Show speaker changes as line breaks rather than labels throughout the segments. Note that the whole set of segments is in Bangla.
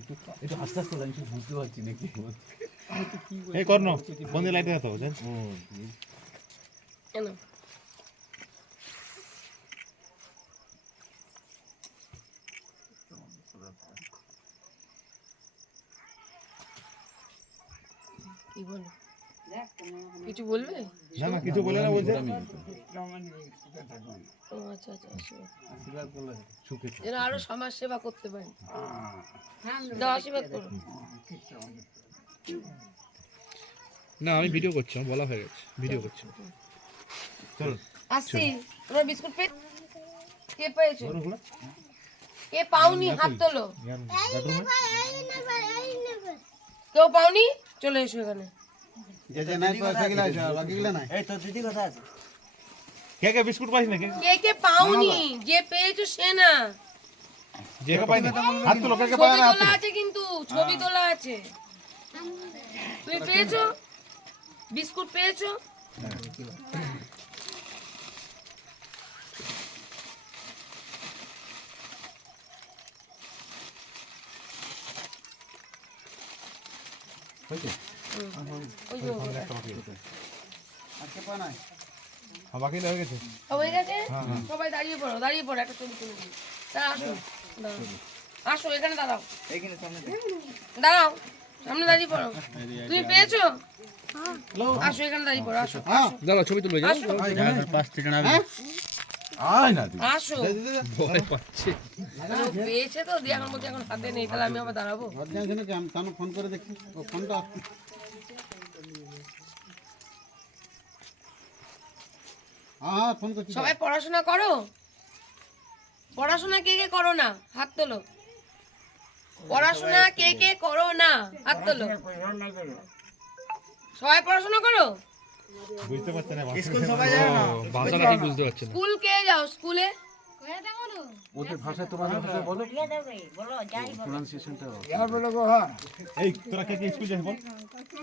একটু একটু আস্তে আস্তে আমি বুঝতে পারছি নাকি।
এই কর্ণ বন্ধে লাইটে তো জান।
কেন? কি বলো? কিছু বলবে?
না না কিছু বলে না বলছে।
ও আচ্ছা আচ্ছা আশীর্বাদ
আশীর্বাদ করলে সুখে
যেন আরও সমাজ সেবা করতে পারি। দাও আশীর্বাদ করো।
না। আমি ভিডিও করছি আমার বলা হয়ে গেছে। ভিডিও করছি।
তোমার বিস্কুট পে কে পেয়েছ? কে পাওনি? হাত তোলো। কেউ পাওনি? চলে এসো এখানে।
যে যে নাই পাওয়া সেগুলা আছে, আর বাকিগুলা নাই।
কে কে বিস্কুট পাইছ নাকি?
কে কে পাওনি যে পেয়েছ সে না।
যে কে পাইনি? হাত তো লোকে কে পায় না হাত
আছে কিন্তু ছবি তোলা আছে। তুমি পেয়েছ? বিস্কুট পেয়েছ?
হয়েছে?
হ্যাঁ, হয়ে
হয়ে সবাই দাঁড়িয়ে পড়ো দাঁড়িয়ে পড়ো একটা ছবি তা আসো আসো এখানে দাঁড়াও দাঁড়াও সামনে দাঁড়িয়ে পড়ো তুমি পেয়েছ আসো এখানে দাঁড়িয়ে পড়ো আসো
হ্যাঁ
আসো
ভয়
পেয়েছে তো দিয়ে এখন নেই তাহলে আমি আবার দাঁড়াবো
ফোন করে দেখি ও ফোনটা হ্যাঁ ফোন করছি
সবাই পড়াশোনা করো? পড়াশোনা কে কে করো না? হাত তোলো। পড়াশোনা কে কে করো না? হাত তোলো। সবাই পড়াশোনা করো?
বুঝতে পারছেন না
ভাষাটা ঠিক বুঝতে পারছেন
স্কুল কে যাও? স্কুলে?
ওদের ভাষায় তোমাদের ভাষায় বলো। প্রোনাউন্সিয়েশনটা
এই তোরা কে কে স্কুল যাস বল?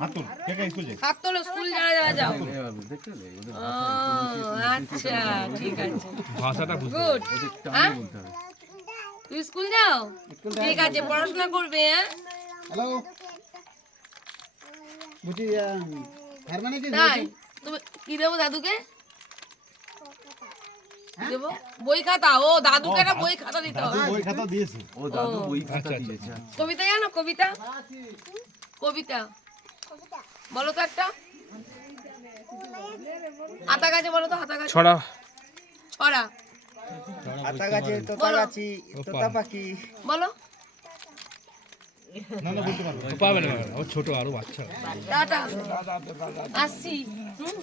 হাত তোল কে কে স্কুল যাস?
হাত তোলো স্কুল যারা যারা যাও।
দেখতে ওদের
আচ্ছা ঠিক আছে।
ভাষাটা বুঝতে
গুড
ওদের
হ্যাঁ
টানে বলতে হবে।
তুমি স্কুল যাও? ঠিক আছে পড়াশোনা করবে হ্যাঁ?
হ্যালো? বুঝি হ্যাঁ কি
তুমি কি দেবো দাদুকে? দেবো? বই খাতা? ও দাদুকে একটা বই খাতা দিতে হবে।
বই খাতা দিয়েছে।
ও দাদু বই খাতা দিয়েছে
কবিতা জানো? কবিতা? কবিতা। বলো তো একটা। গাছে বলো তো হাতা গাছে।
ছড়া।
ছড়া।
আতা গাছে তোতা
বলো।
তোতা পাখি
বলো।
না না বলতে পারব
পাবে না ও ছোট আরও বাচ্চা।
টাটা। হুম।